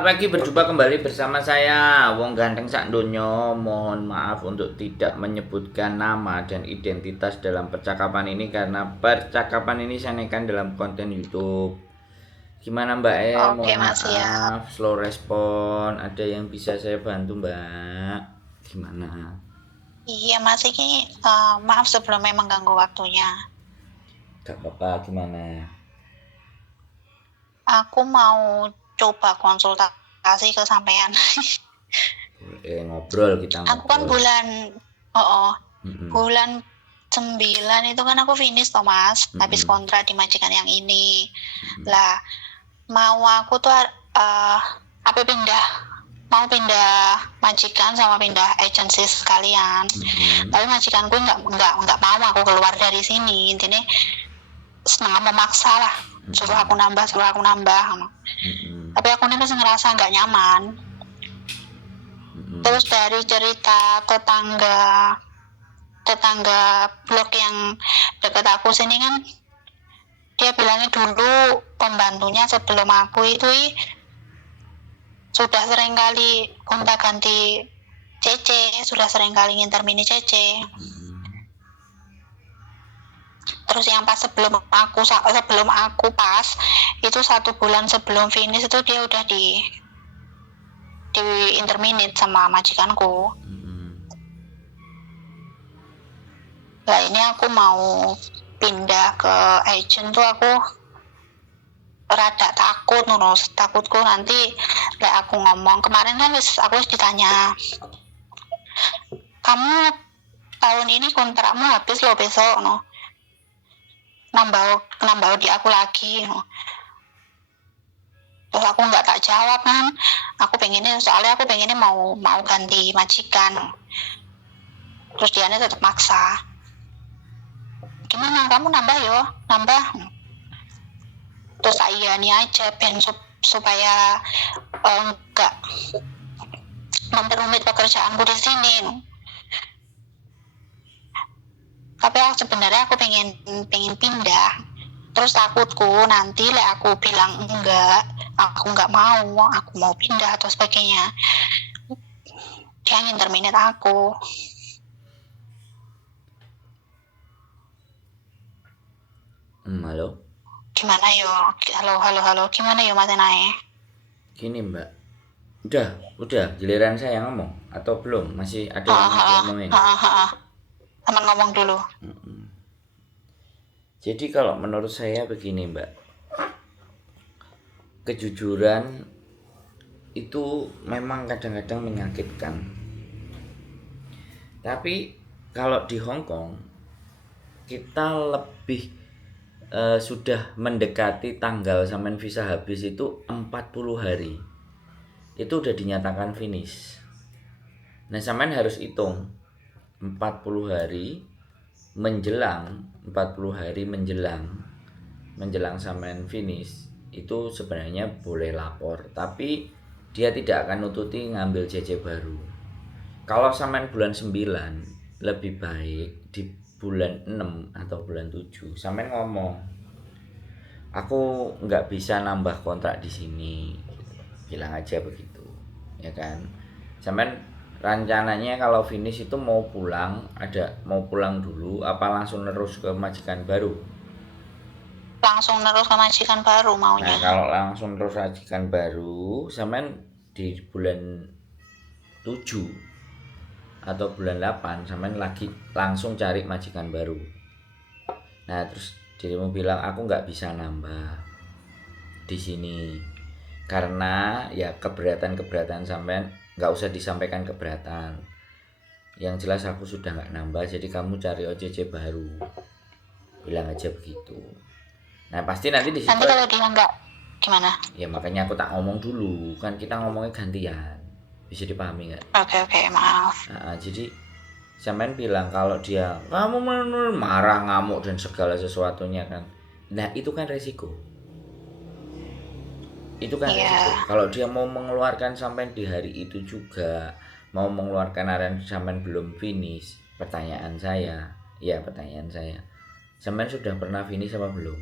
Pagi berjumpa kembali bersama saya Wong Ganteng Sak Donya. Mohon maaf untuk tidak menyebutkan nama dan identitas dalam percakapan ini karena percakapan ini saya naikkan dalam konten YouTube. Gimana Mbak Oke Mohon Mas ya. maaf slow respon. Ada yang bisa saya bantu Mbak? Gimana? Iya Mas ini maaf sebelumnya mengganggu waktunya. Gak apa-apa gimana? Aku mau coba konsultasi ke sampean. Ngobrol kita Aku kan ngobrol. oh, Mm-mm. bulan 9 itu kan aku finish toh Mas, habis Mm-mm. kontrak di majikan yang ini. Mm-mm. Lah mau aku tuh apa mau pindah majikan sama pindah agensi sekalian. Mm-mm. Tapi majikanku nggak mau aku keluar dari sini. Intinya setengah memaksa lah, suruh aku nambah Mm-mm. tapi aku nih masih ngerasa nggak nyaman. Mm-mm. Terus dari cerita tetangga tetangga blok yang deket aku sini kan, dia bilangnya dulu pembantunya sebelum aku itu sudah sering kali gonta ganti CC, sudah sering kali nginter mini CC. Terus yang pas sebelum aku pas itu 1 bulan sebelum finish itu dia udah di interminate sama majikanku. Lah ini aku mau pindah ke agent tuh aku rada takut nuno, takutku nanti lah aku ngomong kemarin kan aku ditanya, kamu tahun ini kontrakmu habis loh besok no, nambah nambah di aku lagi no. Terus aku nggak tak jawab kan, soalnya aku pengennya mau ganti majikan. Terus dia tetap maksa, gimana kamu nambah yo nambah. Terus iya nih aja supaya enggak memperumit pekerjaanku di sini. Tapi sebenarnya aku pengen pindah. Terus takutku nanti aku bilang enggak, aku nggak mau, aku mau pindah atau sebagainya, dia nginterminate aku. Halo. Gimana yo? Halo, gimana yo Mas Enae? Gini Mbak, udah giliran saya ngomong atau belum? Masih ada yang mau diomongin? Teman ngomong dulu. Jadi kalau menurut saya begini Mbak, kejujuran itu memang kadang-kadang menyakitkan. Tapi kalau di Hong Kong kita lebih sudah mendekati tanggal sampai visa habis itu 40 hari. Itu udah dinyatakan finish. Nah, sampean harus hitung 40 hari menjelang 40 hari menjelang sampean finish itu sebenarnya boleh lapor, tapi dia tidak akan nututi ngambil CC baru. Kalau sampean bulan 9 lebih baik di bulan 6 atau bulan 7 sampean ngomong, aku nggak bisa nambah kontrak di sini, bilang aja begitu, ya kan. Sampean rencananya kalau finish itu mau pulang dulu apa langsung terus ke majikan baru? Langsung terus ke majikan baru Nah maunya. kalau langsung terus majikan baru sampean di bulan 7 atau bulan 8 sampean lagi langsung cari majikan baru. Nah terus dirimu bilang aku nggak bisa nambah di sini karena ya keberatan sampean, nggak usah disampaikan keberatan, yang jelas aku sudah nggak nambah jadi kamu cari OCC baru, bilang aja begitu. Nah pasti nanti di situ Nanti kalau dia nggak gimana? ya, makanya aku tak ngomong dulu kan, kita ngomongnya gantian, bisa dipahami nggak? Oke, maaf. Jadi sampean bilang kalau dia kamu marah ngamuk dan segala sesuatunya kan, nah itu kan resiko, Iya. kalau dia mau mengeluarkan sampai di hari itu juga, mau mengeluarkan aren sampai belum finish, pertanyaan saya sampai sudah pernah finish apa belum?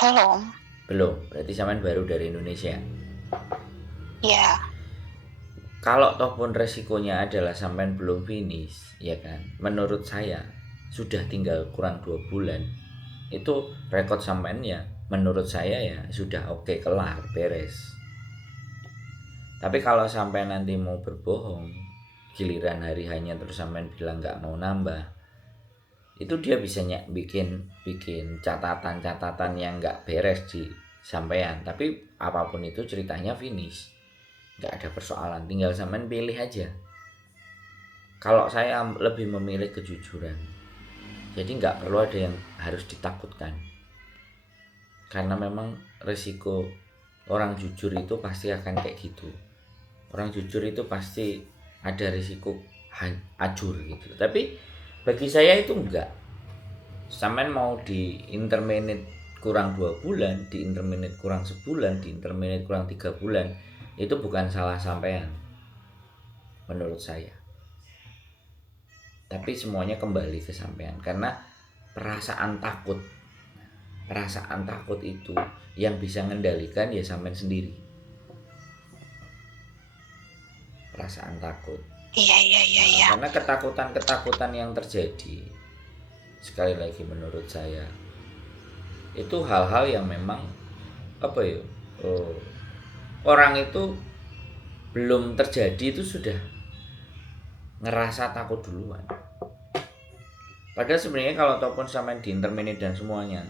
Belum. Belum, berarti sampean baru dari Indonesia. Ya, Kalau toh pun resikonya adalah sampean belum finish, ya kan? Menurut saya sudah tinggal kurang 2 bulan. Itu rekod sampean ya, menurut saya ya sudah oke, kelar, beres. Tapi kalau sampai nanti mau berbohong, giliran hari hanya terus sampean bilang nggak mau nambah, itu dia bisa bikin bikin catatan-catatan yang nggak beres di sampean. Tapi apapun itu ceritanya finish, nggak ada persoalan, tinggal sampean pilih aja. Kalau saya lebih memilih kejujuran, jadi nggak perlu ada yang harus ditakutkan, karena memang resiko orang jujur itu pasti akan kayak gitu. Orang jujur itu pasti ada risiko ajur gitu. Tapi bagi saya itu enggak. Sampean mau di interminate kurang 2 bulan, di interminate kurang sebulan, di interminate kurang 3 bulan, itu bukan salah sampean menurut saya. Tapi semuanya kembali ke sampean, karena perasaan takut, perasaan takut itu yang bisa mengendalikan ya sampean sendiri. Perasaan takut. iya. Karena ketakutan-ketakutan yang terjadi, sekali lagi menurut saya, itu hal-hal yang memang apa ya, oh, orang itu belum terjadi itu sudah ngerasa takut duluan. Padahal sebenarnya kalau ataupun sampean di interminate dan semuanya,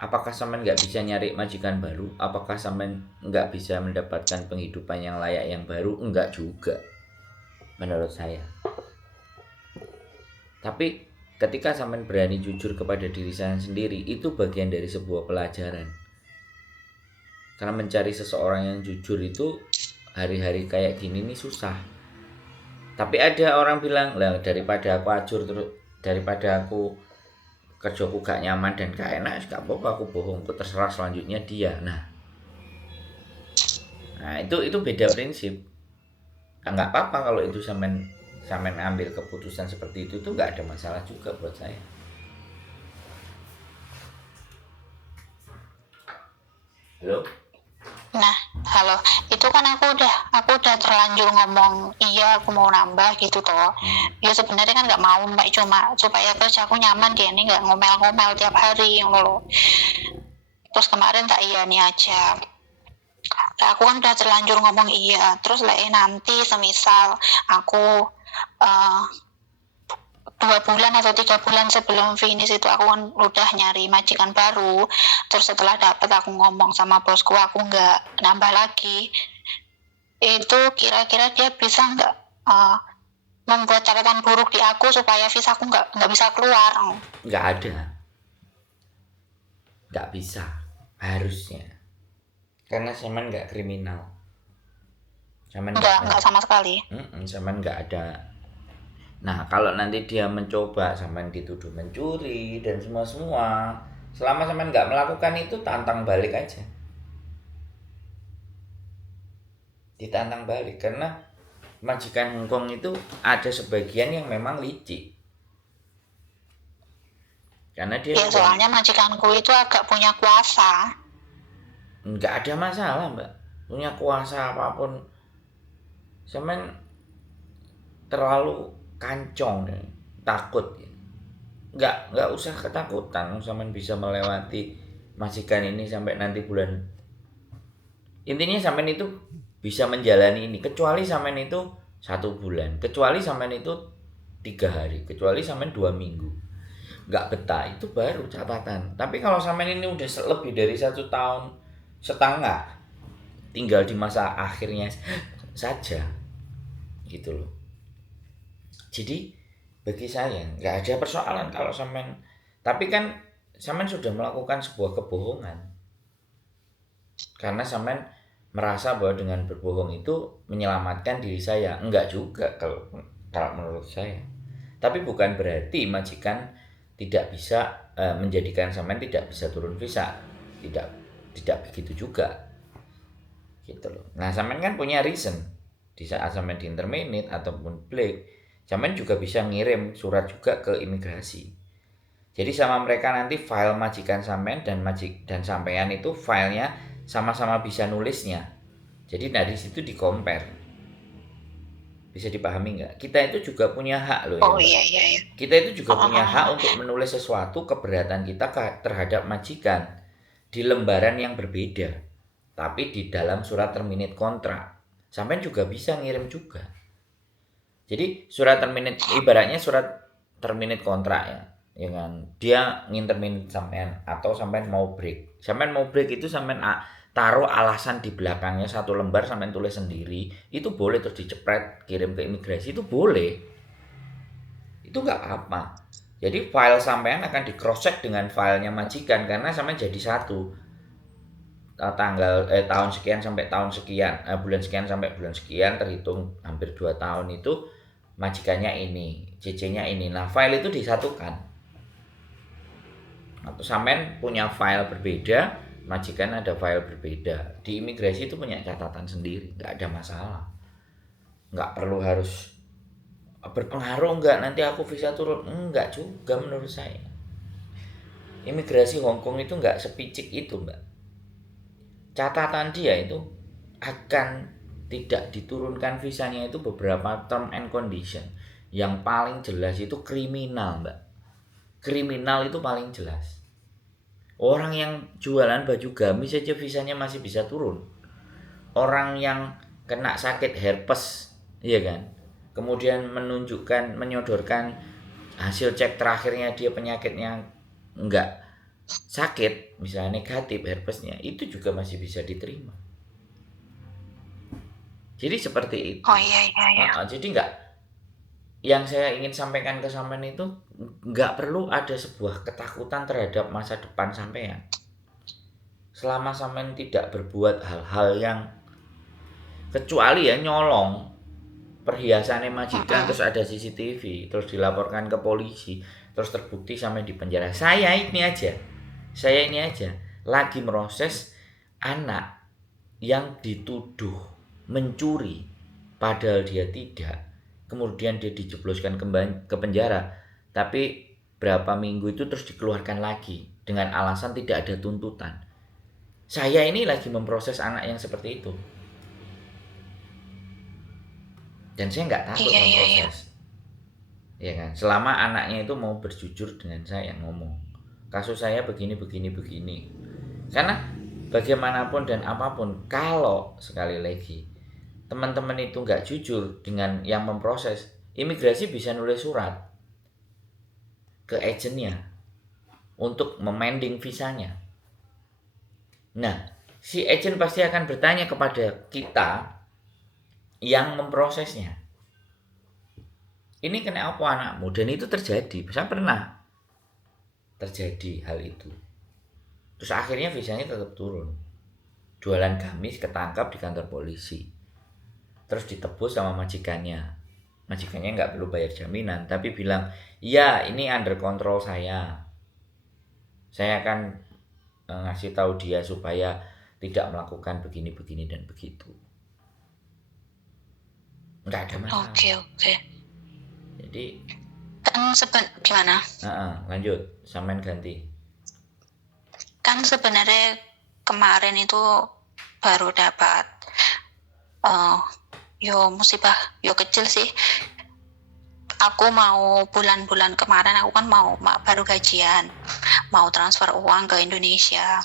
apakah sampean nggak bisa nyari majikan baru? Apakah sampean nggak bisa mendapatkan penghidupan yang layak yang baru? Enggak juga, menurut saya. Tapi ketika sampean berani jujur kepada diri saya sendiri, itu bagian dari sebuah pelajaran. Karena mencari seseorang yang jujur itu hari-hari kayak gini nih susah. Tapi ada orang bilang, lah daripada aku ajur terus, daripada aku kerjaku gak nyaman dan gak enak, gak apa-apa aku bohong, aku terserah selanjutnya dia. Nah itu beda prinsip. Nggak apa-apa kalau itu sampean ambil keputusan seperti itu tuh nggak ada masalah juga buat saya. Halo? Nah, halo. Itu kan aku udah terlanjur ngomong iya aku mau nambah gitu toh. Ya sebenarnya kan nggak mau mbak, cuma supaya kerja aku nyaman, dia ini nggak ngomel-ngomel tiap hari yang loh. Terus kemarin tak iya nih aja. Nah, aku kan udah terlanjur ngomong iya. Terus lah nanti semisal aku 2 bulan atau 3 bulan sebelum finish itu aku kan udah nyari majikan baru. Terus setelah dapet aku ngomong sama bosku aku nggak nambah lagi, itu kira-kira dia bisa nggak membuat catatan buruk di aku supaya visa aku nggak bisa keluar? Nggak ada, nggak bisa, harusnya, karena Saman nggak kriminal. Saman nggak sama sekali. Saman nggak ada. Nah kalau nanti dia mencoba, Saman dituduh mencuri dan semua, selama Saman nggak melakukan itu, tantang balik aja, ditantang balik. Karena majikan Hongkong itu ada sebagian yang memang licik, karena dia ya soalnya majikanku itu agak punya kuasa. nggak ada masalah mbak, punya kuasa apapun, Saman terlalu kancong, takut. Nggak usah ketakutan, Saman bisa melewati majikan ini sampai nanti bulan. Intinya Saman itu bisa menjalani ini, kecuali Saman itu 1 bulan, kecuali Saman itu 3 hari, kecuali Saman 2 minggu nggak betah, itu baru catatan. Tapi kalau Saman ini udah lebih dari 1 tahun setengah, tinggal di masa akhirnya saja gitu loh. Jadi bagi saya nggak ada persoalan kalau Saman, tapi kan Saman sudah melakukan sebuah kebohongan, karena Saman merasa bahwa dengan berbohong itu menyelamatkan diri saya. Enggak juga kalau menurut saya. Tapi bukan berarti majikan tidak bisa menjadikan Saman tidak bisa turun visa. Tidak begitu juga. Gitu loh. Nah, Saman kan punya reason. Di saat Saman di interminate ataupun break, Saman juga bisa ngirim surat juga ke imigrasi. Jadi sama mereka nanti file majikan sampean dan sampean itu filenya sama-sama bisa nulisnya. Jadi dari situ di compare. Bisa dipahami nggak? Kita itu juga punya hak loh ya Oh Mbak. iya iya iya. Kita itu juga punya hak untuk menulis sesuatu keberatan kita terhadap majikan di lembaran yang berbeda, tapi di dalam surat terminate kontrak. Sampean juga bisa ngirim juga. Jadi surat terminate ibaratnya surat terminate kontrak ya kan. Dia nginterminate sampean atau sampean mau break. Sampean mau break itu sampean taruh alasan di belakangnya satu lembar sampean tulis sendiri, itu boleh terus dicepret kirim ke imigrasi itu boleh. Itu nggak apa-apa. Jadi file sampean akan di cross check dengan filenya majikan karena sampean jadi satu. Tahun sekian sampai tahun sekian, bulan sekian sampai bulan sekian terhitung hampir 2 tahun itu majikannya ini, CC-nya ini. Nah, file itu disatukan. Atau sampean punya file berbeda, majikan ada file berbeda. Di imigrasi itu punya catatan sendiri, nggak ada masalah. Nggak perlu harus berpengaruh nggak nanti aku visa turun. Enggak juga menurut saya. Imigrasi Hong Kong itu nggak sepicik itu, Mbak. Catatan dia itu akan tidak diturunkan visanya itu beberapa term and condition. Yang paling jelas itu kriminal, Mbak. Kriminal itu paling jelas. Orang yang jualan baju gamis saja visanya masih bisa turun. Orang yang kena sakit herpes, iya kan? Kemudian menyodorkan hasil cek terakhirnya dia penyakitnya enggak sakit, misalnya negatif herpesnya, itu juga masih bisa diterima. Jadi seperti itu. Oh iya iya iya. Jadi enggak, yang saya ingin sampaikan ke sampean itu nggak perlu ada sebuah ketakutan terhadap masa depan sampean. Selama sampean tidak berbuat hal-hal yang kecuali ya nyolong perhiasannya majikan terus ada CCTV terus dilaporkan ke polisi terus terbukti sampai di penjara. Saya ini aja lagi meroses anak yang dituduh mencuri padahal dia tidak. Kemudian dia dijebloskan ke penjara, tapi berapa minggu itu terus dikeluarkan lagi dengan alasan tidak ada tuntutan. Saya ini lagi memproses anak yang seperti itu, dan saya nggak takut memproses, ya kan? Selama anaknya itu mau berjujur dengan saya ngomong, kasus saya begini, karena bagaimanapun dan apapun, kalau sekali lagi teman-teman itu nggak jujur dengan yang memproses, imigrasi bisa nulis surat ke agennya untuk memending visanya. Nah, si agen pasti akan bertanya kepada kita yang memprosesnya, ini kena apa anakmu? Dan itu terjadi, saya pernah terjadi hal itu. Terus akhirnya visanya tetap turun. Jualan gamis ketangkap di kantor polisi. Terus ditebus sama majikannya nggak perlu bayar jaminan tapi bilang ya ini under control saya akan ngasih tahu dia supaya tidak melakukan begini dan begitu. Nggak ada masalah. Oke. Jadi kan gimana? Lanjut, sampean ganti. Kan sebenarnya kemarin itu baru dapat musibah kecil sih. Aku mau bulan-bulan kemarin aku kan mau baru gajian, mau transfer uang ke Indonesia.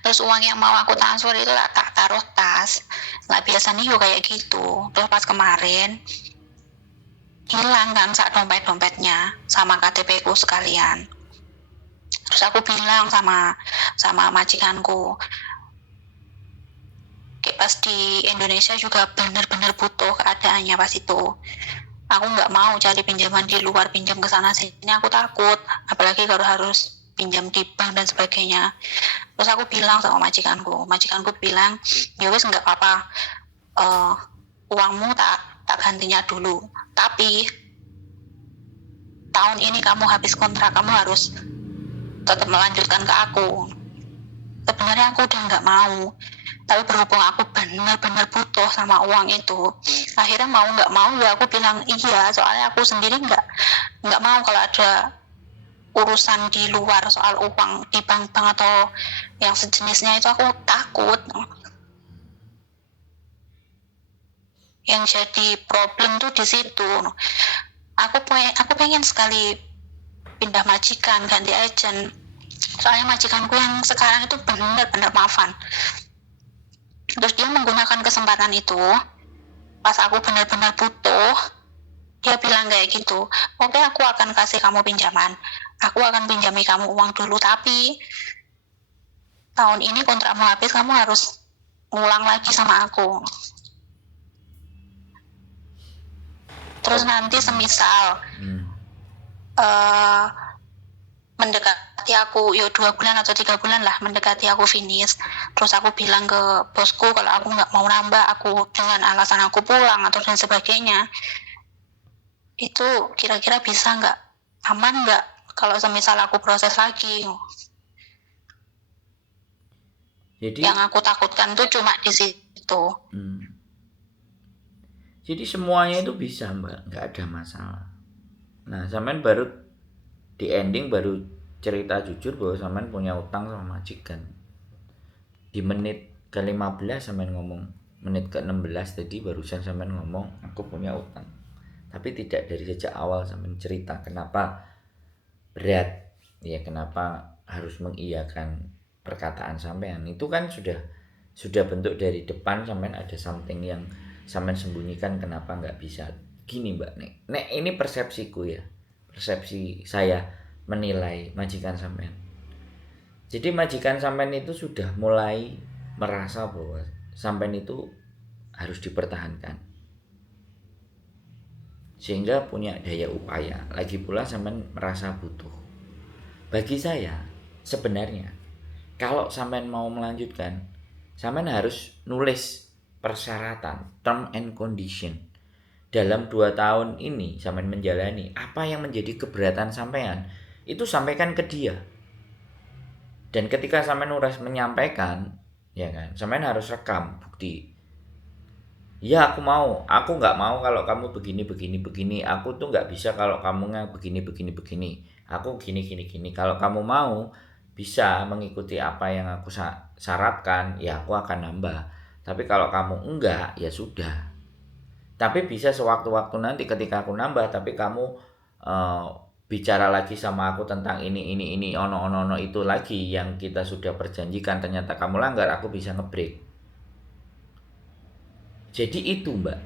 Terus uang yang mau aku transfer itu tak taruh tas, nggak biasa nih kayak gitu. Terus pas kemarin hilang kan sak dompetnya sama KTP ku sekalian. Terus aku bilang sama majikanku, pas di Indonesia juga benar-benar butuh keadaannya pas itu. Aku nggak mau cari pinjaman di luar, pinjam ke sana sini, aku takut, apalagi kalau harus pinjam di bank dan sebagainya. Terus aku bilang sama majikanku bilang, ya wes nggak apa-apa, uangmu tak gantinya dulu, tapi tahun ini kamu habis kontrak, kamu harus tetap melanjutkan ke aku. Sebenarnya aku udah nggak mau, tapi berhubung aku benar-benar butuh sama uang itu, akhirnya mau nggak mau ya aku bilang iya, soalnya aku sendiri nggak mau kalau ada urusan di luar soal uang di bank-bank atau yang sejenisnya itu aku takut. Yang jadi problem tuh di situ. Aku pengen sekali pindah majikan, ganti agent. Soalnya majikanku yang sekarang itu benar-benar maafan. Terus dia menggunakan kesempatan itu pas aku benar-benar butuh. Dia bilang kayak gitu, oke, aku akan kasih kamu pinjaman, aku akan pinjami kamu uang dulu, tapi tahun ini kontrakmu habis, kamu harus ngulang lagi sama aku. Terus nanti semisal mendekati aku, 2 bulan atau 3 bulan lah, mendekati aku finish, terus aku bilang ke bosku kalau aku nggak mau nambah, aku dengan alasan aku pulang atau dan sebagainya, itu kira-kira bisa nggak, aman nggak kalau semisal aku proses lagi? Jadi yang aku takutkan tuh cuma di situ. Jadi semuanya itu bisa, Mbak, nggak ada masalah. Nah, sampean baru di ending baru cerita jujur bahwa sampean punya utang sama majikan. Di menit ke-15 sampean ngomong, menit ke-16 tadi barusan sampean ngomong aku punya utang. Tapi tidak dari sejak awal sampean cerita kenapa berat, ya kenapa harus mengiyakan perkataan sampean. Itu kan sudah bentuk dari depan sampean ada something yang sampean sembunyikan, kenapa nggak bisa. Gini Mbak, nek ini persepsiku ya, persepsi saya menilai majikan sampean. Jadi majikan sampean itu sudah mulai merasa bahwa sampean itu harus dipertahankan, sehingga punya daya upaya. Lagi pula sampean merasa butuh. Bagi saya sebenarnya kalau sampean mau melanjutkan, sampean harus nulis persyaratan, term and condition. Dalam 2 tahun ini sampean menjalani, apa yang menjadi keberatan sampean, itu sampaikan ke dia. Dan ketika sampean uras menyampaikan, ya kan, sampean harus rekam bukti. Ya aku nggak mau kalau kamu begini. Aku tuh nggak bisa kalau kamu nggak begini. Aku gini. Kalau kamu mau bisa mengikuti apa yang aku syaratkan, ya aku akan nambah. Tapi kalau kamu enggak, ya sudah. Tapi bisa sewaktu-waktu nanti ketika aku nambah, tapi kamu bicara lagi sama aku tentang ini ono itu lagi yang kita sudah perjanjikan, ternyata kamu langgar, aku bisa ngebreak. Jadi itu Mbak,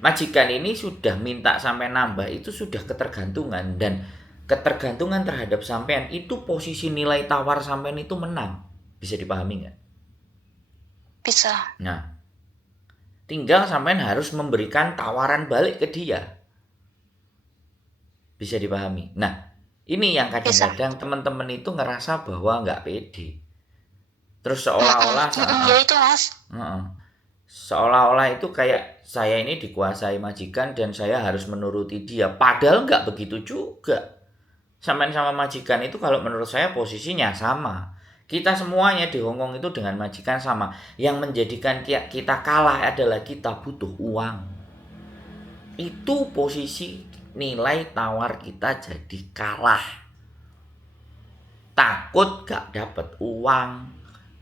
majikan ini sudah minta sampai nambah, itu sudah ketergantungan, dan ketergantungan terhadap sampean itu posisi nilai tawar sampean itu menang. Bisa dipahami nggak? Bisa. Nah, tinggal sampean harus memberikan tawaran balik ke dia. Bisa dipahami. Nah, ini yang kadang-kadang teman-teman itu ngerasa bahwa nggak pede. Terus seolah-olah ya itu Mas. Seolah-olah itu kayak saya ini dikuasai majikan dan saya harus menuruti dia. Padahal nggak begitu juga. Sampean sama majikan itu kalau menurut saya posisinya sama. Kita semuanya di Hongkong itu dengan majikan sama. Yang menjadikan kita kalah adalah kita butuh uang. Itu posisi nilai tawar kita jadi kalah. Takut gak dapat uang,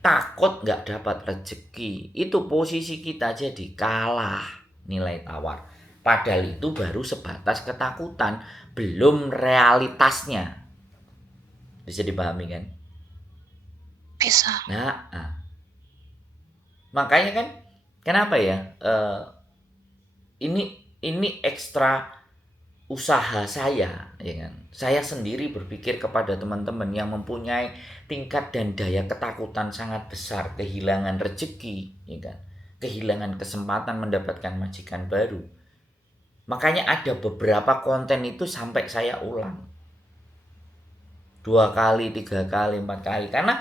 takut gak dapat rezeki, itu posisi kita jadi kalah nilai tawar. Padahal itu baru sebatas ketakutan, belum realitasnya. Bisa dipahami kan? Bisa. Nah, makanya kan kenapa ya ini ekstra usaha saya, ya kan? Saya sendiri berpikir kepada teman-teman yang mempunyai tingkat dan daya ketakutan sangat besar, kehilangan rezeki, ya kan? Kehilangan kesempatan mendapatkan majikan baru. Makanya ada beberapa konten itu sampai saya ulang 2 kali, 3 kali, 4 kali, karena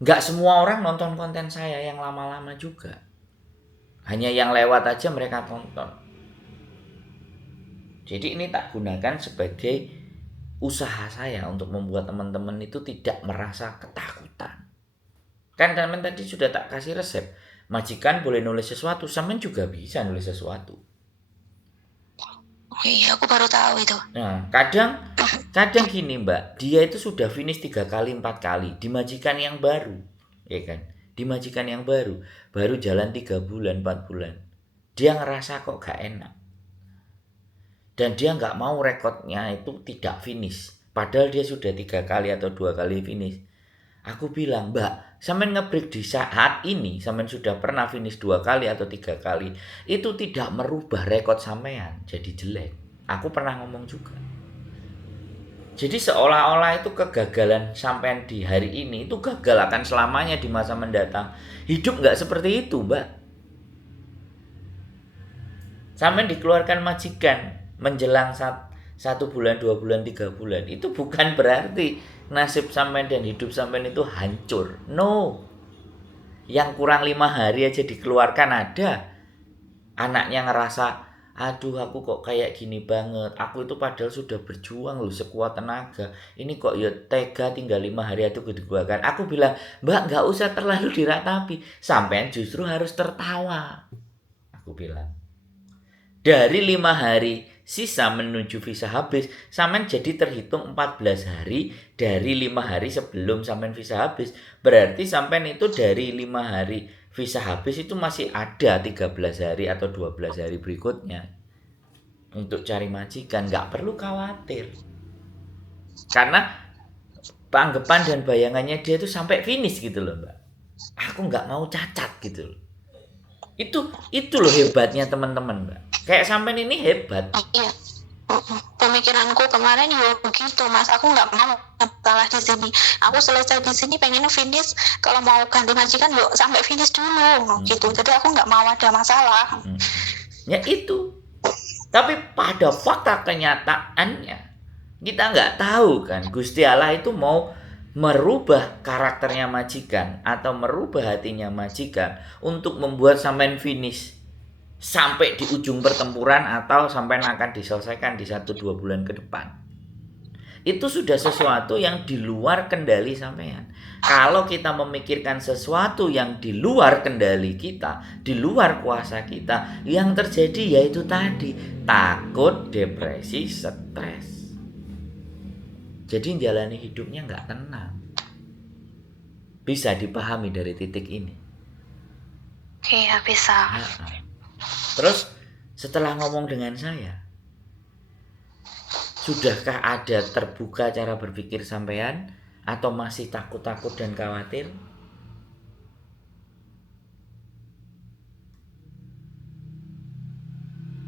nggak semua orang nonton konten saya yang lama-lama juga. Hanya yang lewat aja mereka tonton. Jadi ini tak gunakan sebagai usaha saya untuk membuat teman-teman itu tidak merasa ketakutan. Kan teman tadi sudah tak kasih resep. Majikan boleh nulis sesuatu, sampean juga bisa nulis sesuatu. Iya, aku baru tahu itu. Nah, kadang gini Mbak, dia itu sudah finish 3 kali 4 kali di majikan yang baru, ya kan? Di majikan yang baru, baru jalan 3 bulan 4 bulan. Dia ngerasa kok gak enak. Dan dia nggak mau rekodnya itu tidak finish. Padahal dia sudah 3 kali atau 2 kali finish. Aku bilang, Mbak, sampean ngebreak di saat ini, sampean sudah pernah finish 2 kali atau 3 kali, itu tidak merubah rekod sampean jadi jelek. Aku pernah ngomong juga. Jadi seolah-olah itu kegagalan sampean di hari ini itu gagal akan selamanya di masa mendatang. Hidup nggak seperti itu, Mbak. Sampean dikeluarkan majikan menjelang 1 bulan, 2 bulan, 3 bulan. Itu bukan berarti nasib sampean dan hidup sampean itu hancur. No. Yang kurang 5 hari aja dikeluarkan ada. Anaknya ngerasa, aduh aku kok kayak gini banget. Aku itu padahal sudah berjuang loh sekuat tenaga. Ini kok ya tega tinggal 5 hari itu dikeluarkan. Aku bilang, Mbak gak usah terlalu diratapi. Sampean justru harus tertawa. Aku bilang. Dari 5 hari sisa menuju visa habis, sampean jadi terhitung 14 hari dari 5 hari sebelum sampean visa habis. Berarti sampean itu dari 5 hari visa habis itu masih ada 13 hari atau 12 hari berikutnya untuk cari majikan. Nggak perlu khawatir. Karena anggapan dan bayangannya dia itu sampai finish gitu loh Mbak. Aku nggak mau cacat gitu loh. Itu loh hebatnya teman-teman Mbak. Kayak sampean ini hebat. Iya. Pemikiranku kemarin juga begitu, Mas. Aku nggak mau salah di sini. Aku selesai di sini pengen finish. Kalau mau ganti majikan, yuk sampai finish dulu, gitu. Jadi aku nggak mau ada masalah. Ya itu. Tapi pada fakta kenyataannya kita nggak tahu kan Gusti Allah itu mau merubah karakternya majikan atau merubah hatinya majikan untuk membuat sampean finish sampai di ujung pertempuran atau sampai akan diselesaikan di 1-2 bulan ke depan. Itu sudah sesuatu yang di luar kendali sampean. Kalau kita memikirkan sesuatu yang di luar kendali kita, di luar kuasa kita, yang terjadi yaitu tadi takut, depresi, stres. Jadi jalani hidupnya nggak tenang. Bisa dipahami dari titik ini. Iya, bisa. Terus setelah ngomong dengan saya, sudahkah ada terbuka cara berpikir sampean atau masih takut-takut dan khawatir?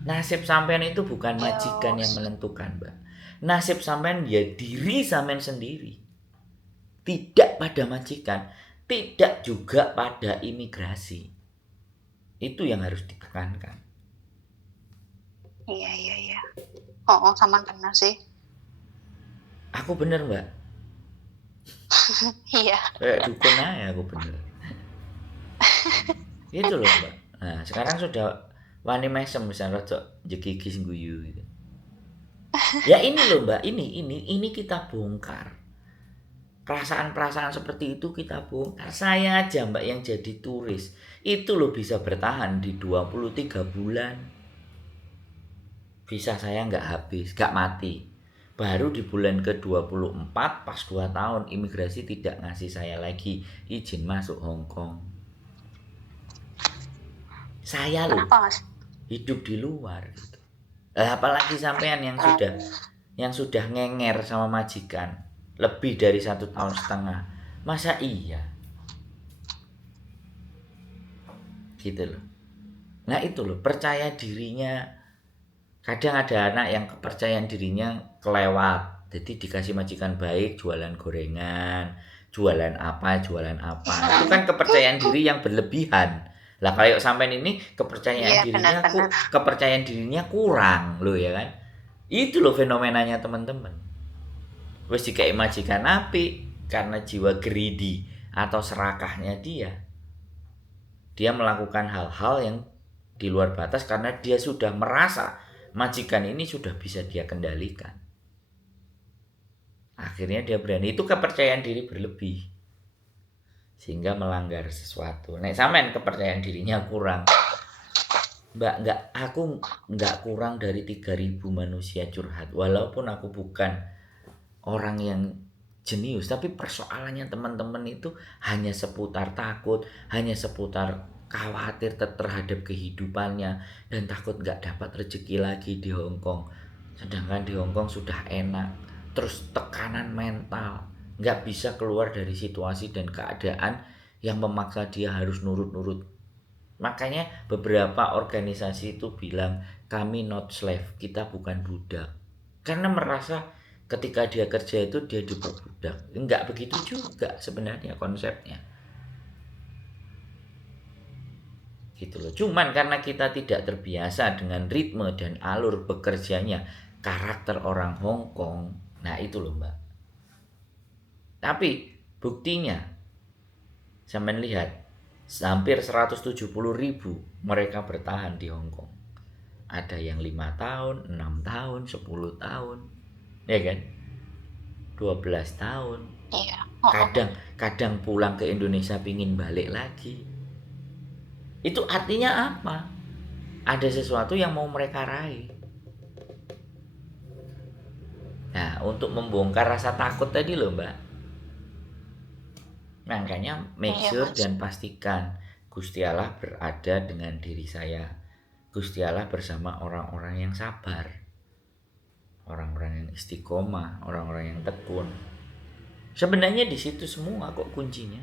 Nasib sampean itu bukan majikan yang menentukan, Mbak. Nasib sampean ya diri sampean sendiri. Tidak pada majikan, tidak juga pada imigrasi. Itu yang harus ditekankan. Iya. Oh, sama benar sih. Aku bener Mbak. Iya. Dukun aja aku bener. Itu loh Mbak. Nah sekarang sudah wani mesem misalnya rojok jekikis guyu gitu. Ya ini loh Mbak, ini kita bongkar. Perasaan-perasaan seperti itu kita bongkar. Saya aja Mbak yang jadi turis itu loh bisa bertahan di 23 bulan. Visa saya nggak habis, nggak mati. Baru di bulan ke-24 pas 2 tahun imigrasi tidak ngasih saya lagi izin masuk Hong Kong. Saya loh hidup di luar gitu. Apalagi sampean yang sudah ngenger sama majikan lebih dari 1,5 tahun. Masa iya? Gitu loh. Nah itu loh, percaya dirinya. Kadang ada anak yang kepercayaan dirinya kelewat. Jadi dikasih majikan baik, jualan gorengan, jualan apa. Itu kan kepercayaan diri yang berlebihan. Lah kalau sampean ini kepercayaan dirinya kurang loh ya kan. Itu loh fenomenanya teman-teman. Wis dikai majikan apik karena jiwa greedy atau serakahnya dia. Dia melakukan hal-hal yang di luar batas karena dia sudah merasa majikan ini sudah bisa dia kendalikan. Akhirnya dia berani. Itu kepercayaan diri berlebih. Sehingga melanggar sesuatu. Nek sampean kepercayaan dirinya kurang. Mbak, aku nggak kurang dari 3.000 manusia curhat. Walaupun aku bukan orang yang jenius, tapi persoalannya teman-teman itu hanya seputar takut, hanya seputar khawatir terhadap kehidupannya dan takut nggak dapat rezeki lagi di Hong Kong. Sedangkan di Hong Kong sudah enak, terus tekanan mental, nggak bisa keluar dari situasi dan keadaan yang memaksa dia harus nurut-nurut. Makanya beberapa organisasi itu bilang kami not slave, kita bukan budak. Karena merasa ketika dia kerja itu dia diperbudak. Enggak begitu juga sebenarnya konsepnya. Gitu loh. Cuman karena kita tidak terbiasa dengan ritme dan alur bekerjanya karakter orang Hong Kong. Nah, itu loh, Mbak. Tapi buktinya sampean lihat hampir 170.000 mereka bertahan di Hong Kong. Ada yang 5 tahun, 6 tahun, 10 tahun, ya kan? 12 tahun. Iya. Kadang pulang ke Indonesia pingin balik lagi. Itu artinya apa? Ada sesuatu yang mau mereka raih. Nah, untuk membongkar rasa takut tadi loh, Mbak. Makanya make Iya, sure Mas. dan pastikan Gusti Allah berada dengan diri saya. Gusti Allah bersama orang-orang yang sabar, orang-orang yang istiqomah, orang-orang yang tekun. Sebenarnya di situ semua kok kuncinya.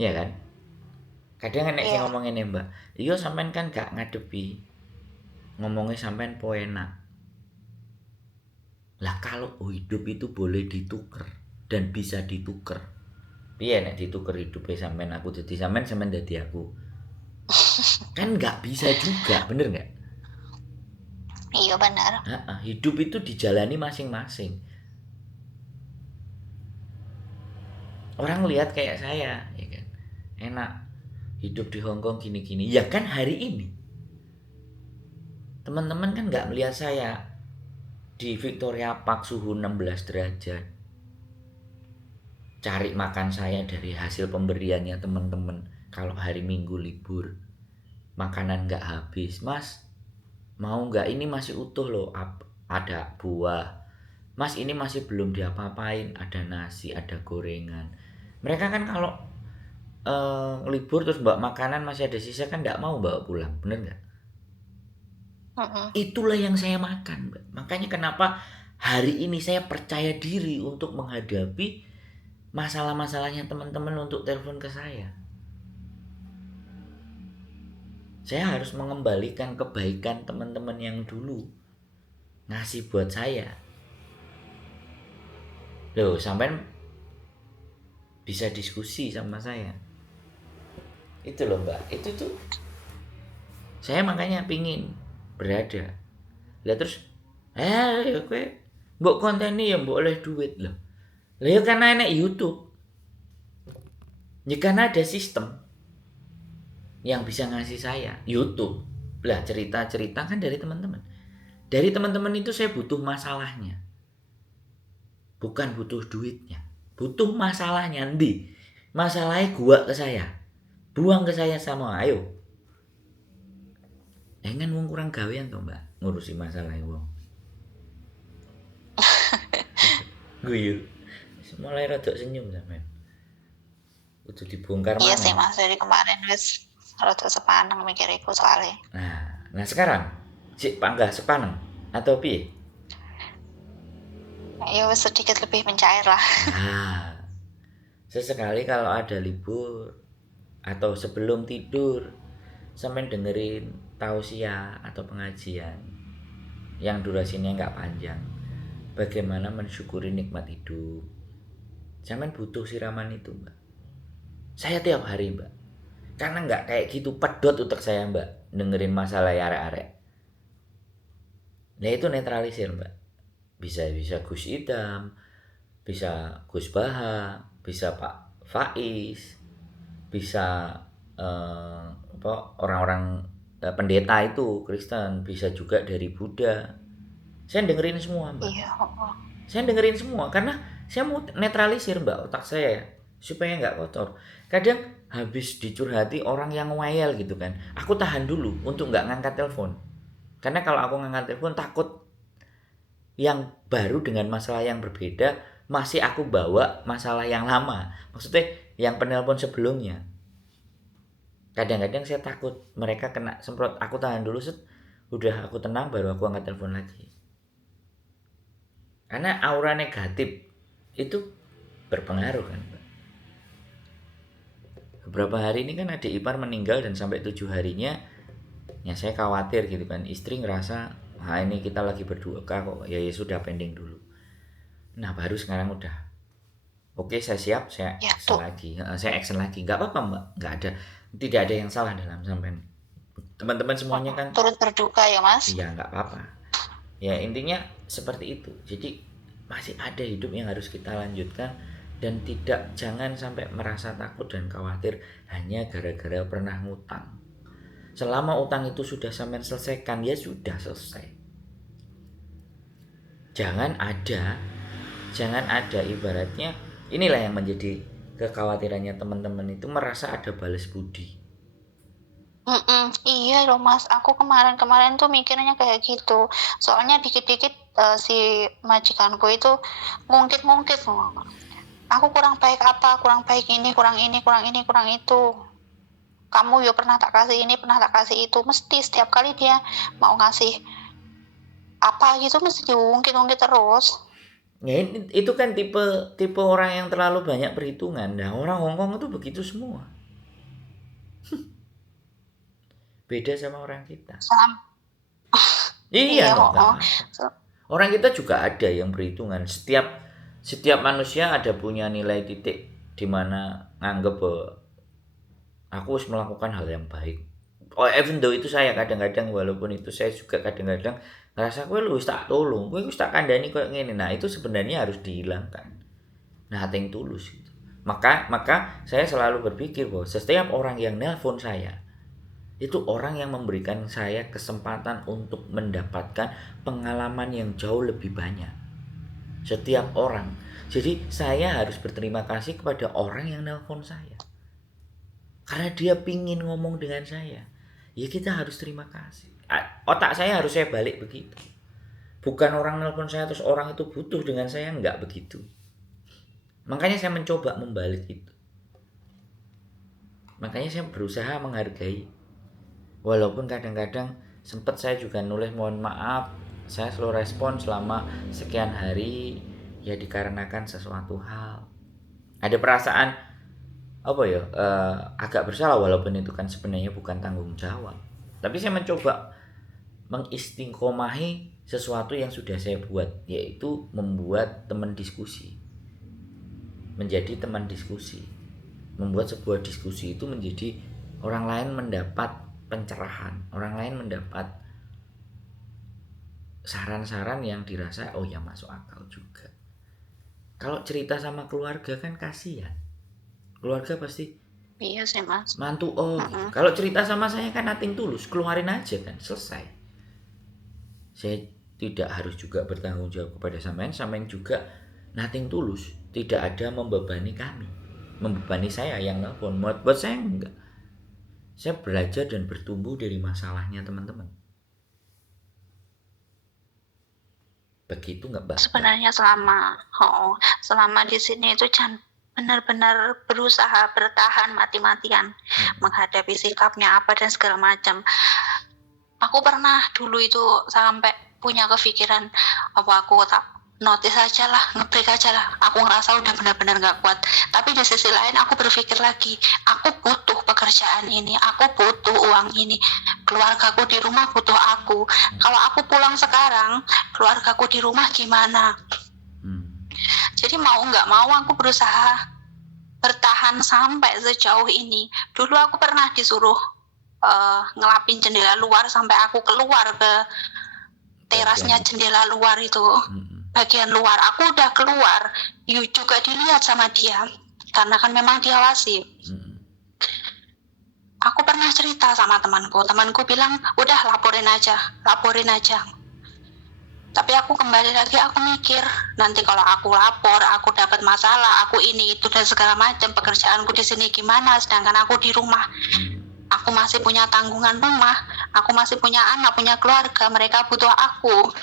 Ya kan? Kadang nek sing Iya. ngomongin Mbak, iya sampean kan gak ngadepi. Ngomongnya sampean enak. Lah kalau hidup itu boleh dituker dan bisa dituker. Piye nek dituker hidupnya sampean aku jadi sampean, sampean jadi aku. Kan nggak bisa juga, bener nggak? Iya benar. Hidup itu dijalani masing-masing. Orang lihat kayak saya, ya kan, enak hidup di Hong Kong gini-gini. Ya kan hari ini teman-teman kan nggak melihat saya di Victoria Park suhu 16 derajat. Cari makan saya dari hasil pemberiannya teman-teman. Kalau hari Minggu libur, makanan nggak habis, Mas. Mau nggak, ini masih utuh loh, ada buah. Mas, ini masih belum diapa-apain, ada nasi, ada gorengan. Mereka kan kalau libur terus bawa makanan masih ada sisa kan nggak mau bawa pulang, bener nggak? Itulah yang saya makan, Mbak. Makanya kenapa hari ini saya percaya diri untuk menghadapi masalah-masalahnya teman-teman untuk telepon ke saya. Saya harus mengembalikan kebaikan teman-teman yang dulu ngasih buat saya. Loh, sampai bisa diskusi sama saya. Itu loh, Mbak. Itu tuh saya makanya pingin berada. Lah terus ya kowe mbok konteni ya mbok oleh duit loh. Lah ya karena enek YouTube. Ya karena ada sistem yang bisa ngasih saya YouTube. Lah cerita-cerita kan dari teman-teman. Dari teman-teman itu saya butuh masalahnya. Bukan butuh duitnya. Butuh masalahnya ndi. Masalahnya gua ke saya. Buang ke saya sama ayo. Kan wong kurang gawean to, Mbak, ngurusi masalahnya wong. Guyu. Mulai rada senyum sampean. Kudu dibongkar Iya sih mana. Mas, dari kemarin wis rada sepaneng mikiriku soalnya. Nah sekarang si panggah sepaneng atau piye? Ya wis sedikit lebih mencair lah. Nah, sesekali kalau ada libur atau sebelum tidur sampean dengerin tausiah atau pengajian yang durasinya nggak panjang. Bagaimana mensyukuri nikmat hidup. Sampean butuh siraman itu, Mbak. Saya tiap hari, Mbak. Karena nggak kayak gitu pedot utek saya, Mbak, dengerin masalah ya arek-arek. Nah itu netralisir, Mbak. Bisa Gus Idam, bisa Gus Baha, bisa Pak Faiz, bisa orang-orang pendeta itu Kristen, bisa juga dari Buddha. Saya dengerin semua, Mbak. Iya. Saya dengerin semua karena saya mau netralisir, Mbak, otak saya. supaya nggak kotor. Kadang habis dicurhati orang yang ngeyel gitu kan, aku tahan dulu untuk nggak ngangkat telepon. Karena kalau aku ngangkat telepon takut yang baru dengan masalah yang berbeda masih aku bawa masalah yang lama. Maksudnya yang penelpon sebelumnya. Kadang-kadang saya takut mereka kena semprot, aku tahan dulu set, udah aku tenang baru aku angkat telepon lagi. Karena aura negatif itu berpengaruh kan. Beberapa hari ini kan adik ipar meninggal dan sampai 7 harinya ya saya khawatir gitu kan. Istri ngerasa ini kita lagi berduka kok, ya sudah pending dulu. Nah baru sekarang udah oke, saya siap, saya Ya action tuh. lagi. Saya action lagi, nggak apa-apa mbak, tidak ada yang salah dalam sampean. Teman-teman semuanya kan, Turut berduka ya Mas. iya nggak apa-apa. Ya intinya seperti itu. Jadi masih ada hidup yang harus kita lanjutkan dan jangan sampai merasa takut dan khawatir hanya gara-gara pernah ngutang. Selama utang itu sudah sampean selesaikan, ya sudah selesai. Jangan ada ibaratnya, inilah yang menjadi kekhawatirannya teman-teman itu merasa ada balas budi. Iya loh Mas, aku kemarin tuh mikirnya kayak gitu. Soalnya dikit-dikit si majikanku itu ngungkit-ngungkit. Aku kurang baik apa, kurang baik ini, kurang ini, kurang ini, kurang itu. Kamu ya pernah tak kasih ini, pernah tak kasih itu. Mesti setiap kali dia mau ngasih apa gitu mesti diungkit-ungkit terus. Ya, itu kan tipe orang yang terlalu banyak perhitungan. Nah, orang Hongkong itu begitu semua. Beda sama orang kita. Iya, Iya, nggak apa-apa. Orang kita juga ada yang perhitungan. Setiap manusia ada punya nilai titik di mana nganggep bahwa aku harus melakukan hal yang baik. Oh, even though itu saya kadang-kadang, walaupun itu saya juga kadang-kadang ngerasa kowe lu wis tak tolong, kowe wis tak kandhani koyo ngene. Nah, itu sebenarnya harus dihilangkan. Nah, yang tulus gitu. Maka saya selalu berpikir bahwa setiap orang yang nelpon saya itu orang yang memberikan saya kesempatan untuk mendapatkan pengalaman yang jauh lebih banyak. Setiap orang. Jadi saya harus berterima kasih kepada orang yang nelpon saya. Karena dia pingin ngomong dengan saya. Ya kita harus terima kasih. Otak saya harus saya balik begitu. Bukan orang nelpon saya terus orang itu butuh dengan saya, enggak begitu. Makanya saya mencoba membalik itu. Makanya saya berusaha menghargai. Walaupun kadang-kadang sempat saya juga nulis mohon maaf, saya slow respon selama sekian hari ya dikarenakan sesuatu hal. Ada perasaan apa ya, agak bersalah walaupun itu kan sebenarnya bukan tanggung jawab. Tapi saya mencoba mengistiqomahi sesuatu yang sudah saya buat, yaitu membuat teman diskusi. Menjadi teman diskusi. Membuat sebuah diskusi itu menjadi orang lain mendapat pencerahan, orang lain mendapat saran-saran yang dirasa oh ya masuk akal juga. Kalau cerita sama keluarga kan kasihan, keluarga pasti Iya sih Mas. mantu gitu. Kalau cerita sama saya kan nothing tulus, keluarin aja kan selesai. Saya tidak harus juga bertanggung jawab kepada sampean juga nothing tulus, tidak ada membebani kami, membebani saya yang nelpon. Buat saya enggak. Saya belajar dan bertumbuh dari masalahnya teman-teman. Begitu nggak Mbak? Sebenarnya selama di sini itu jangan benar-benar berusaha bertahan mati-matian menghadapi sikapnya apa dan segala macam. Aku pernah dulu itu sampai punya kepikiran apa aku tak notice aja lah, ngebreak aja lah. Aku ngerasa udah benar-benar gak kuat. Tapi di sisi lain aku berpikir lagi, aku butuh pekerjaan ini, aku butuh uang ini, keluargaku di rumah butuh aku. Kalau aku pulang sekarang, keluargaku di rumah gimana? Jadi mau gak mau aku berusaha bertahan sampai sejauh ini. Dulu aku pernah disuruh ngelapin jendela luar sampai aku keluar ke terasnya jendela luar itu. Bagian luar aku udah keluar, juga dilihat sama dia karena kan memang diawasi. Aku pernah cerita sama temanku bilang udah laporin aja. Tapi aku kembali lagi, aku mikir nanti kalau aku lapor, aku dapat masalah, aku ini itu dan segala macam, pekerjaanku di sini gimana, sedangkan aku di rumah, aku masih punya tanggungan rumah, aku masih punya anak, punya keluarga, mereka butuh aku.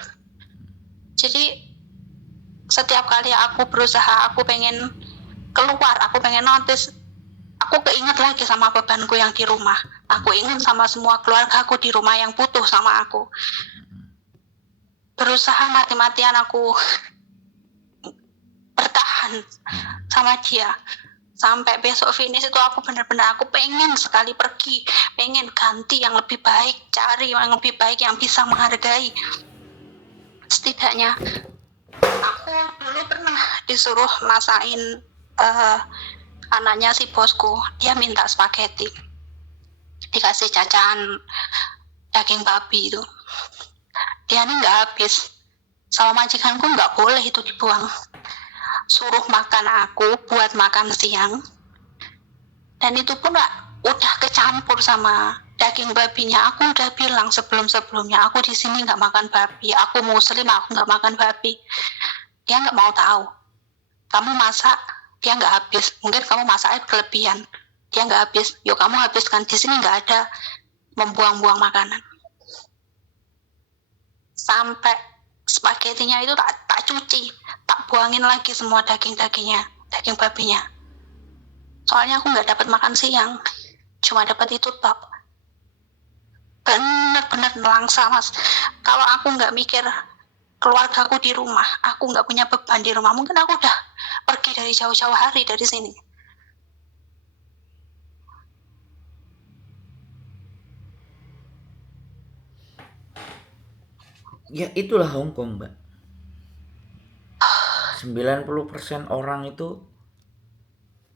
Jadi setiap kali aku berusaha, aku pengen keluar, aku pengen notice, aku keinget lagi sama bebanku yang di rumah, aku ingat sama semua keluarga aku di rumah yang butuh sama aku. Berusaha mati-matian aku bertahan sama dia sampai besok finish itu. Aku benar-benar aku pengen sekali pergi, pengen ganti yang lebih baik, cari yang lebih baik yang bisa menghargai. Setidaknya aku dulu pernah disuruh masain anaknya si bosku, dia minta spaghetti, dikasih cacahan daging babi itu, dia nih nggak habis. Sama majikanku nggak boleh itu dibuang, suruh makan aku buat makan siang, dan itu pun udah kecampur sama daging babinya. Aku udah bilang sebelumnya aku di sini nggak makan babi, aku muslim, aku nggak makan babi. Dia nggak mau tahu. Kamu masak, dia nggak habis. Mungkin kamu masaknya kelebihan, dia nggak habis. Yuk kamu habiskan, di sini nggak ada membuang-buang makanan. Sampai spagettinya itu tak cuci, tak buangin lagi semua daging-dagingnya, daging babinya. Soalnya aku nggak dapat makan siang, cuma dapat itu tok. Bener-bener nelangsa, Mas. Kalau aku nggak mikir keluargaku di rumah, aku nggak punya beban di rumah, mungkin aku udah pergi dari jauh-jauh hari dari sini. Ya itulah Hong Kong, Mbak. 90% orang itu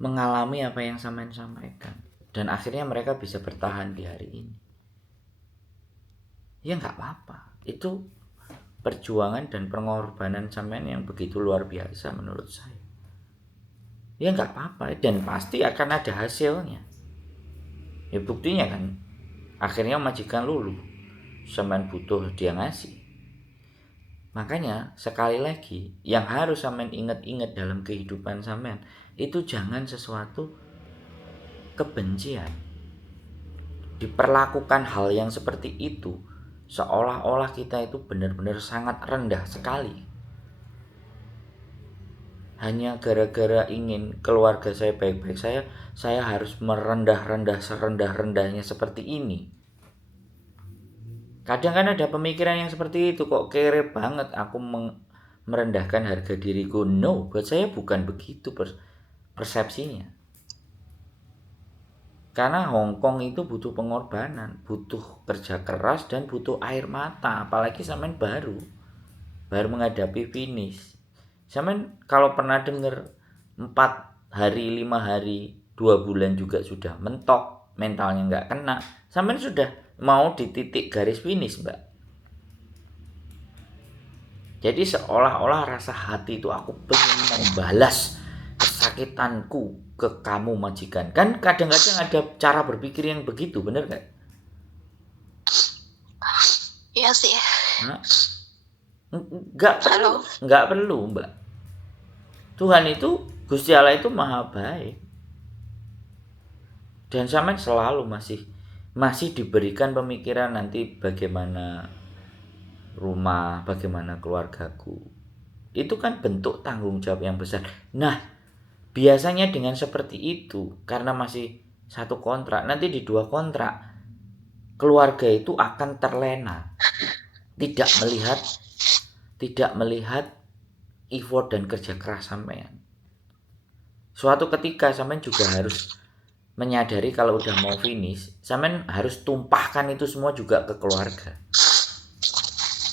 mengalami apa yang sampean sampaikan, dan akhirnya mereka bisa bertahan di hari ini. Ya nggak apa-apa, itu perjuangan dan pengorbanan sampean yang begitu luar biasa menurut saya. Ya nggak apa-apa, dan pasti akan ada hasilnya. Ya buktinya kan, akhirnya majikan luluh, sampean butuh dia ngasih. Makanya sekali lagi, yang harus sampean ingat-ingat dalam kehidupan sampean itu jangan sesuatu kebencian. Diperlakukan hal yang seperti itu seolah-olah kita itu benar-benar sangat rendah sekali. Hanya gara-gara ingin keluarga saya baik-baik, saya harus merendah-rendah serendah-rendahnya seperti ini. Kadang kan ada pemikiran yang seperti itu, kok kere banget aku merendahkan harga diriku. No, buat saya bukan begitu persepsinya. Karena Hong Kong itu butuh pengorbanan, butuh kerja keras, dan butuh air mata. Apalagi sampean baru menghadapi finish. Sampean kalau pernah dengar 4 hari, 5 hari, 2 bulan juga sudah mentok, mentalnya nggak kena, sampean sudah mau di titik garis finish, Mbak. Jadi seolah-olah rasa hati itu aku pengen membalas kesakitanku ke kamu majikan. Kan kadang-kadang ada cara berpikir yang begitu, bener gak? Iya sih. Nah, nggak perlu, Mbak. Tuhan itu, Gusti Allah itu maha baik, dan sampean selalu masih diberikan pemikiran nanti bagaimana rumah, bagaimana keluargaku. Itu kan bentuk tanggung jawab yang besar. Nah, biasanya dengan seperti itu, karena masih satu kontrak, nanti di 2 kontrak keluarga itu akan terlena, tidak melihat effort dan kerja keras sampean. Suatu ketika sampean juga harus menyadari kalau udah mau finish, sampean harus tumpahkan itu semua juga ke keluarga,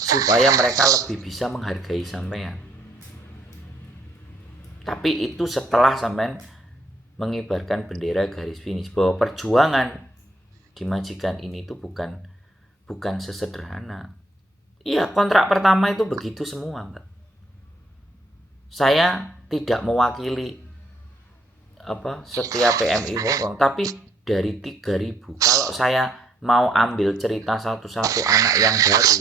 supaya mereka lebih bisa menghargai sampean. Tapi itu setelah sampean mengibarkan bendera garis finish, bahwa perjuangan di majikan ini itu bukan sesederhana. Iya, kontrak pertama itu begitu semua, Mbak. Saya tidak mewakili setiap PMI Hong Kong, tapi dari 3.000, kalau saya mau ambil cerita satu-satu anak yang baru,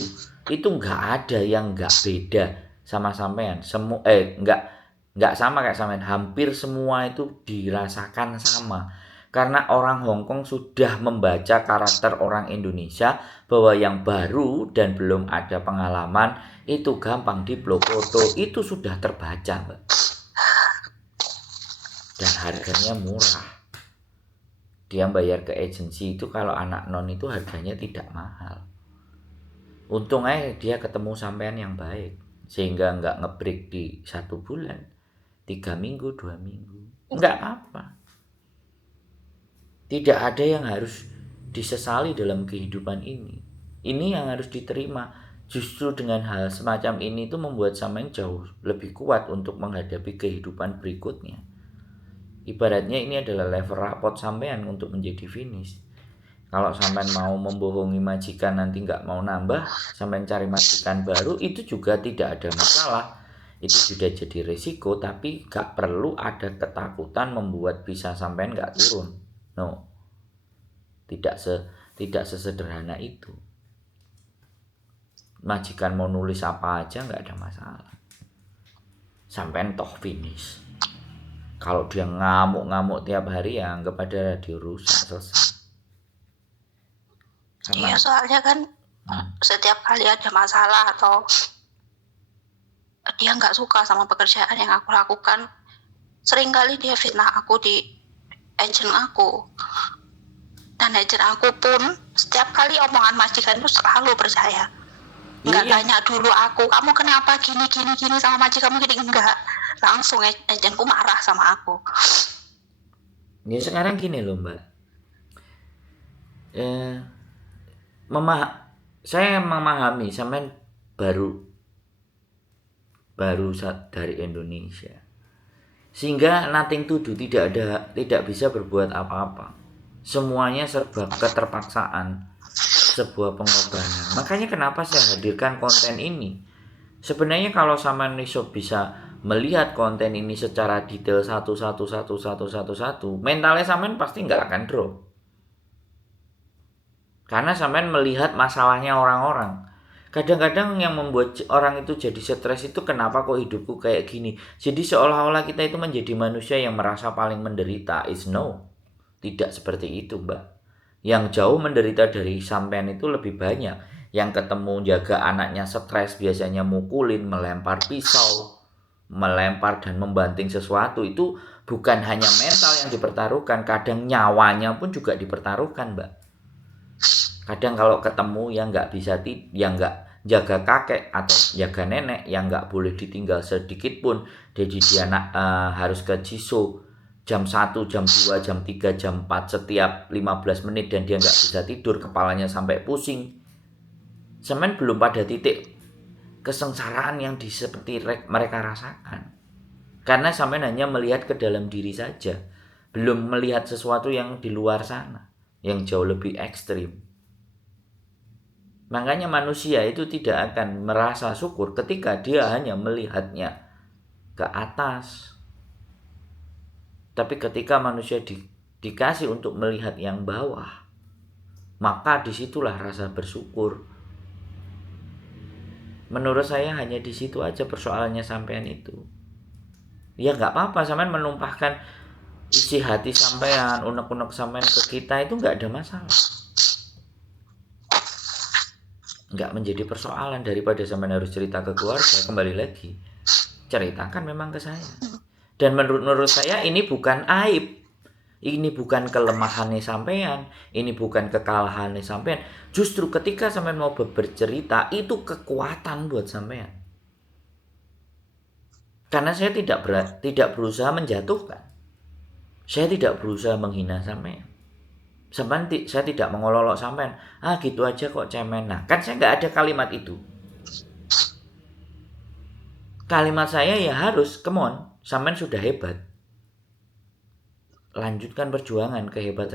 itu nggak ada yang nggak beda sama sampean. Nggak sama kayak sampean. Hampir semua itu dirasakan sama. Karena orang Hong Kong sudah membaca karakter orang Indonesia bahwa yang baru dan belum ada pengalaman itu gampang diblok foto, itu sudah terbaca, Mbak. Dan harganya murah. Dia bayar ke agensi itu kalau anak non itu harganya tidak mahal. Untung aja dia ketemu sampean yang baik sehingga nggak ngebreak di 1 bulan, 3 minggu, 2 minggu, nggak apa. Tidak ada yang harus disesali dalam kehidupan ini. Ini yang harus diterima. Justru dengan hal semacam ini itu membuat sampean jauh lebih kuat untuk menghadapi kehidupan berikutnya. Ibaratnya ini adalah level rapot sampean untuk menjadi finish. Kalau sampean mau membohongi majikan nanti nggak mau nambah, sampean cari majikan baru, itu juga tidak ada masalah. Itu sudah jadi resiko, tapi nggak perlu ada ketakutan membuat bisa sampean nggak turun. No, tidak sesederhana itu. Majikan mau nulis apa aja nggak ada masalah. Sampean toh finish. Kalau dia ngamuk-ngamuk tiap hari ya anggap ada radio rusak, selesai. Iya, soalnya kan setiap kali ada masalah atau dia nggak suka sama pekerjaan yang aku lakukan, seringkali dia fitnah aku di agent aku. Dan agent aku pun setiap kali omongan majikan itu selalu percaya. Nggak tanya dulu aku, kamu kenapa gini sama majikan kamu gini, enggak. Langsung agentku marah sama aku. Ya sekarang gini loh Mbak. Saya memahami sampean baru dari Indonesia. Sehingga nothing to do, tidak bisa berbuat apa-apa. Semuanya serba keterpaksaan, sebuah pengorbanan. Makanya kenapa saya hadirkan konten ini. Sebenarnya kalau sampean bisa melihat konten ini secara detail satu, mentalnya sampean pasti nggak akan drop. Karena sampean melihat masalahnya orang-orang. Kadang-kadang yang membuat orang itu jadi stres itu kenapa kok hidupku kayak gini. Jadi seolah-olah kita itu menjadi manusia yang merasa paling menderita. Is no. Tidak seperti itu Mbak. Yang jauh menderita dari sampean itu lebih banyak. Yang ketemu jaga anaknya stres biasanya mukulin, melempar pisau, melempar dan membanting sesuatu. Itu bukan hanya mental yang dipertaruhkan. Kadang nyawanya pun juga dipertaruhkan Mbak. Kadang kalau ketemu yang nggak bisa yang nggak jaga kakek atau jaga nenek yang nggak boleh ditinggal sedikit pun, jadi dia harus ke Jiso jam 1, jam 2, jam 3, jam 4 setiap 15 menit dan dia nggak bisa tidur, kepalanya sampai pusing. Semen belum pada titik kesengsaraan yang seperti mereka rasakan. Karena sampean hanya melihat ke dalam diri saja, belum melihat sesuatu yang di luar sana, yang jauh lebih ekstrim. Makanya manusia itu tidak akan merasa syukur ketika dia hanya melihatnya ke atas. Tapi ketika manusia dikasih untuk melihat yang bawah, maka disitulah rasa bersyukur. Menurut saya hanya di situ aja persoalannya sampean itu. Ya nggak apa-apa sampean menumpahkan isi hati sampean, unek-unek sampean ke kita itu nggak ada masalah. Nggak menjadi persoalan. Daripada sampean harus cerita ke keluarga, kembali lagi ceritakan memang ke saya. Dan menurut saya ini bukan aib, ini bukan kelemahannya sampean, ini bukan kekalahannya sampean. Justru ketika sampean mau bercerita itu kekuatan buat sampean. Karena saya tidak berusaha menjatuhkan, saya tidak berusaha menghina sampean. Saya tidak mengolok-olok sampean. Gitu aja kok cemen. Nah, kan saya nggak ada kalimat itu. Kalimat saya ya harus, come on, sampean sudah hebat. Lanjutkan perjuangan kehebatan